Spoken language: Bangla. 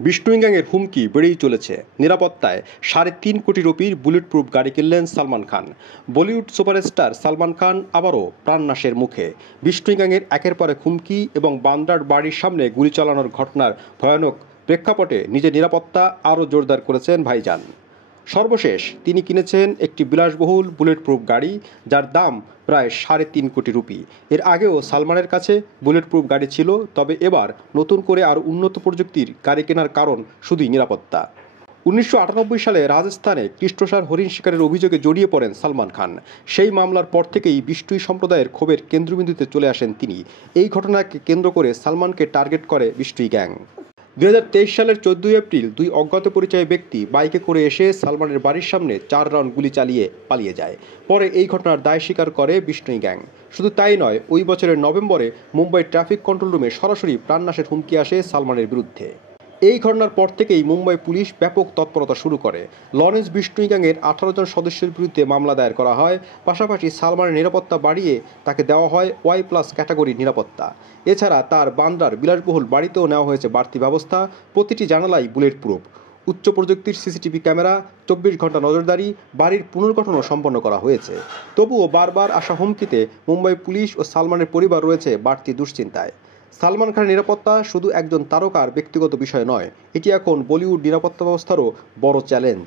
বিষ্ণু গ্যাংয়ের হুমকি বেড়েই চলেছে। নিরাপত্তায় ৩.৫ কোটি রুপির বুলেট প্রুফ গাড়ি কিনলেন সালমান খান। বলিউড সুপারস্টার সালমান খান আবারও প্রাণনাশের মুখে। বিষ্ণু গ্যাংয়ের একের পর এক হুমকি এবং বান্দ্রার বাড়ির সামনে গুলি চালানোর ঘটনার ভয়ানক প্রেক্ষাপটে নিজের নিরাপত্তা আরও জোরদার করেছেন ভাইজান। সর্বশেষ তিনি কিনেছেন একটি বিলাসবহুল বুলেট প্রুফ গাড়ি, যার দাম প্রায় ৩.৫ কোটি রুপি। এর আগেও সালমানের কাছে বুলেট প্রুফ গাড়ি ছিল, তবে এবার নতুন করে আরও উন্নত প্রযুক্তির গাড়ি কেনার কারণ শুধুই নিরাপত্তা। ১৯৯৮ সালে রাজস্থানে কৃষ্ণসার হরিণ শিকারের অভিযোগে জড়িয়ে পড়েন সালমান খান। সেই মামলার পর থেকেই বিষ্ণুই সম্প্রদায়ের ক্ষোভের কেন্দ্রবিন্দুতে চলে আসেন তিনি। এই ঘটনাকে কেন্দ্র করে সালমানকে টার্গেট করে বিষ্ণুই গ্যাং। ২০২৩ সালের ১৪ এপ্রিল দুই অজ্ঞাত পরিচয় ব্যক্তি বাইকে করে এসে সালমানের বাড়ির সামনে ৪ রাউন্ড গুলি চালিয়ে পালিয়ে যায়। পরে এই ঘটনার দায় স্বীকার করে বিষ্ণুই গ্যাং। শুধু তাই নয়, ওই বছরের নভেম্বরে মুম্বাই ট্রাফিক কন্ট্রোল রুমে সরাসরি প্রাণনাশের হুমকি আসে সালমানের বিরুদ্ধে। এই ঘটনার পর থেকেই মুম্বাই পুলিশ ব্যাপক তৎপরতা শুরু করে। লরেন্স বিষ্ণুই গ্যাংয়ের ১৮ জন সদস্যের বিরুদ্ধে মামলা দায়ের করা হয়। পাশাপাশি সালমানের নিরাপত্তা বাড়িয়ে তাকে দেওয়া হয় ওয়াই+ ক্যাটাগরির নিরাপত্তা। এছাড়া তার বান্দ্রার বিলাসবহুল বাড়িতেও নেওয়া হয়েছে বাড়তি ব্যবস্থা। প্রতিটি জানালাই বুলেট প্রুফ, উচ্চ প্রযুক্তির সিসিটিভি ক্যামেরা, ২৪ ঘন্টা নজরদারি, বাড়ির পুনর্গঠনও সম্পন্ন করা হয়েছে। তবুও বারবার আসা হুমকিতে মুম্বাই পুলিশ ও সালমানের পরিবার রয়েছে বাড়তি দুশ্চিন্তায়। সালমান খানের নিরাপত্তা শুধু একজন তারকার ব্যক্তিগত বিষয় নয়, এটি এখন বলিউড নিরাপত্তা ব্যবস্থারও বড় চ্যালেঞ্জ।